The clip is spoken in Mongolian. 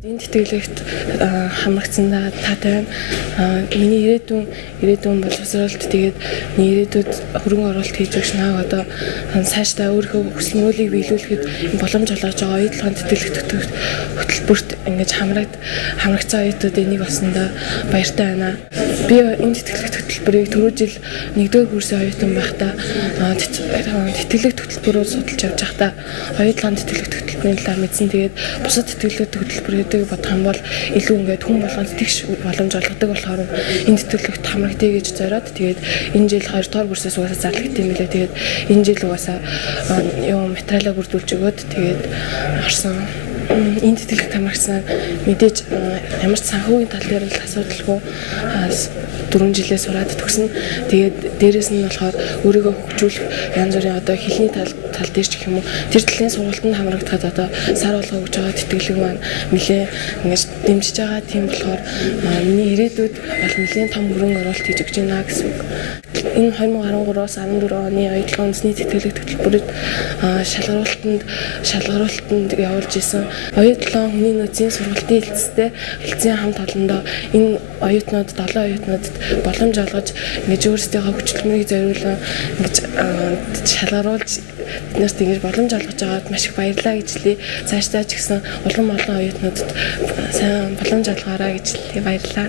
Энэ тэтгэлэгт хамрагдсандаа таатай байна. Миний ирээдүйн боловсролд тэгээд ирээдүйд хөрөнгө оруулалт хийж өгч нааг одоо цаашдаа өөрийнхөө хүсэл мөрөлийг биелүүлэхэд боломж олгож байгаа оюутлогын тэтгэлэгт хөтөлбөрт ингэж хамрагдсан оюутнуудын нэг болсондоо баяртай байна. Би энэ тэтгэлэгт хөтөлбөрийг түрүү жил 1-р курсын оюутан байхдаа тэтгэлэгт хөтөлбөрөөр судалж явж байхдаа оюутлогын тэтгэлэгт хөтөлбөрийн талаар мэдсэн. Тэгээд бусад тэтгэлэгт хөтөлбөрүүдийг бодох юм бол илүү ингээд хүн болгонд тэгш боломж олгодог болохоор энэ тэтгэлэгт хамрагдъя гэж зориод тэгээд энэ жил 2-р курсээс угаасаа зарлагдсан юм лээ. Тэгээд энэ жил угаасаа материалаа бүрдүүлж өгөөд тэгээд орсон. Энэ тэтгэлэгт хамрагдсан мэдээж ямар ч санхүүгийн тал дээр л асуудалгүй 4 жилээ сураад төгснө. Тэгээд дээрэс нь болохоор өөрийгөө хөгжүүлэх янз бүрийн одоо хэлний тал дээр ч гэх юм уу тэр талын сургалтанд хамрагдахад одоо сар болгоо өгж байгаа тэтгэлэг маань нэлээ ингэж дэмжиж байгаа. Тийм болохоор миний ирээдүйд бол нэлээ том хөрөнгө оруулалт хийж өгч байна гэсэн үг. Энэ 2013-аас 14 оны оюутлогын үндэсний тэтгэлэг хөтөлбөрөд шалгаруулалтанд явуулж исэн оюутлогын хүний нөөцийн сургалтын хэлтсийн хамт олондоо энэ оюутнууд 7 оюутнуудад боломж олгож ингэж өөрсдийнхөө хүчлэмжийг зориулан ингэж шалгаруулж биднэрт ингэж боломж олгож байгаад маш их баярлалаа гэж хэлье. Цаашдаа ч гэсэн улам олон оюутнуудад сайн боломж олгоорой гэж хэлье. Баярлалаа.